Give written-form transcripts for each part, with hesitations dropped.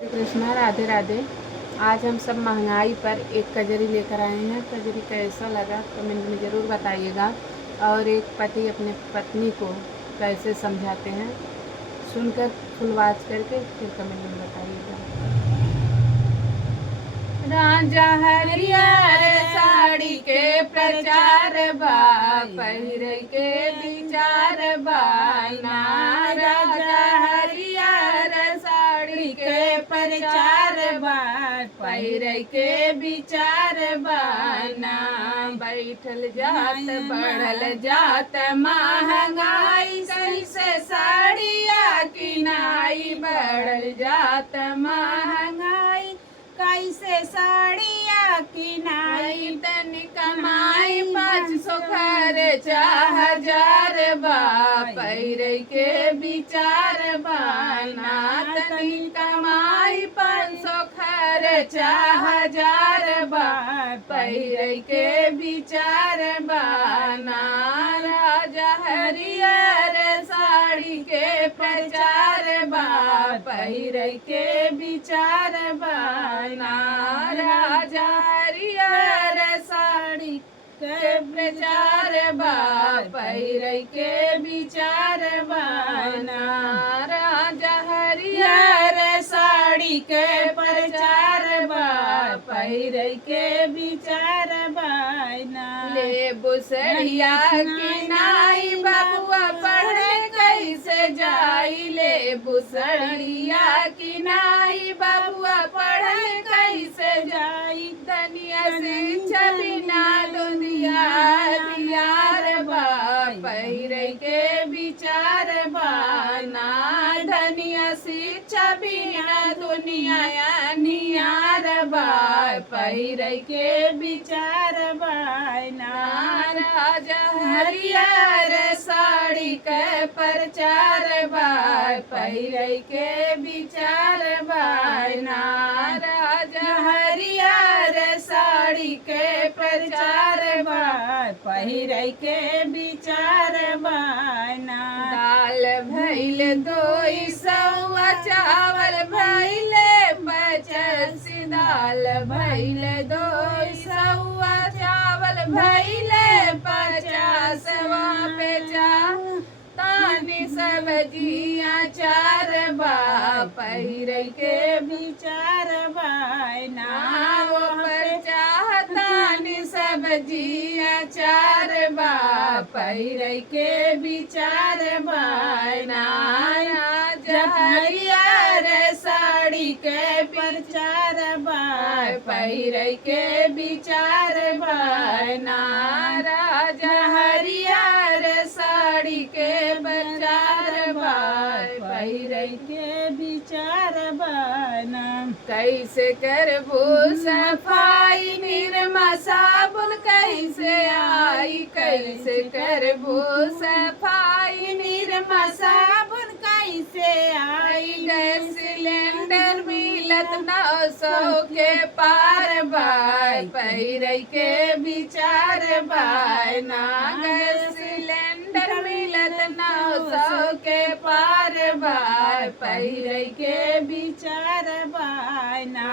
श्री कृष्णा, राधे राधे। आज हम सब महंगाई पर एक कजरी लेकर आए हैं। कजरी कैसा लगा कमेंट में ज़रूर बताइएगा। और एक पति अपने पत्नी को कैसे समझाते हैं, सुनकर फुलवाच करके फिर कमेंट में बताइएगा। राजा हरियर साड़ी के प्रचार बा, पहिर के विचार बाना। राजा हरियर साड़ी के प्रचार बा, पहिर के विचार बाना। बैठल जात बढ़ल जात महंगाई, कैसे साड़िया किनाई। बढ़ल जात महंगाई, कैसे साड़िया किनाई। तनी कमाई 500 खर्चा 1000 बा, पहिर के विचार बाना। तनी कमाई 500 खर्चा 1000 बा, पहिर के विचार बाना। राजा हरियर साड़ी के प्रचार बा, पहिर के विचार बाना। राजा हरियर साड़ी के प्रचार बा, पहिर के विचार बाना। राजा हरियर साड़ी के प्रचार बा, पहिर के विचार बाना। ले बुसड़िया किनाई, बबुआ पढ़े कैसे जाई। ले बुसड़िया किनाई, बबुआ पढ़े कैसे जाई। दुनिया शिक्षा बिना दुनिया दियार बा, पहिर के विचार बाना। दुनिया शिक्षा बिना दुनिया नियार बा, पहिर के विचार बाना। राजा हरियर साड़ी के प्रचार बा, पहिर के विचार बाना। राजा हरियर साड़ी के प्रचार बा, पहिर के विचार बाना। दाल भइल 200, चावल भइल 85। दाल भइल 200, चावल भइल 50 पे तानी सब्जियाँ 4 बा, पहिर के विचार बाना। वो पर चाहतानी सब्जियाँ 4 बा, पहिर के विचार बाना। राजा हरियर साड़ी के प्रचार बा, पहिर के विचार बाना। राजा हरियर साड़ी के प्रचार बा, पहिर के विचार बाना। कैसे करबू सफाई, निरमा साबुन कैसे आई। कैसे करबू सफाई, निरमा साबुन कैसे आई। गैस सिलेंडर मिलत 900 के पार बा, पहिर के विचार बाना। गैस सिलेंडर मिलत 900 के पार बा, पहिर के विचार बाना।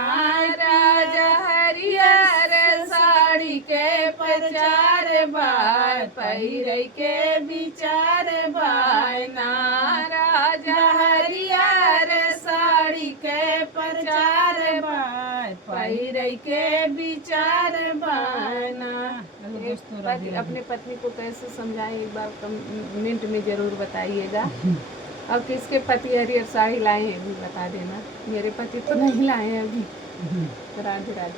राजा हरियर साड़ी के प्रचार बा, पहिर के विचार बाना। राजा हरियर साड़ी के प्रचार बा, पहिर के विचार बाना। अपने पत्नी को कैसे समझाएं, एक बार कमेंट में ज़रूर बताइएगा। अब किसके पति हरियर साड़ी लाए हैं भी बता देना। मेरे पति तो नहीं लाए हैं अभी। राधे राधे।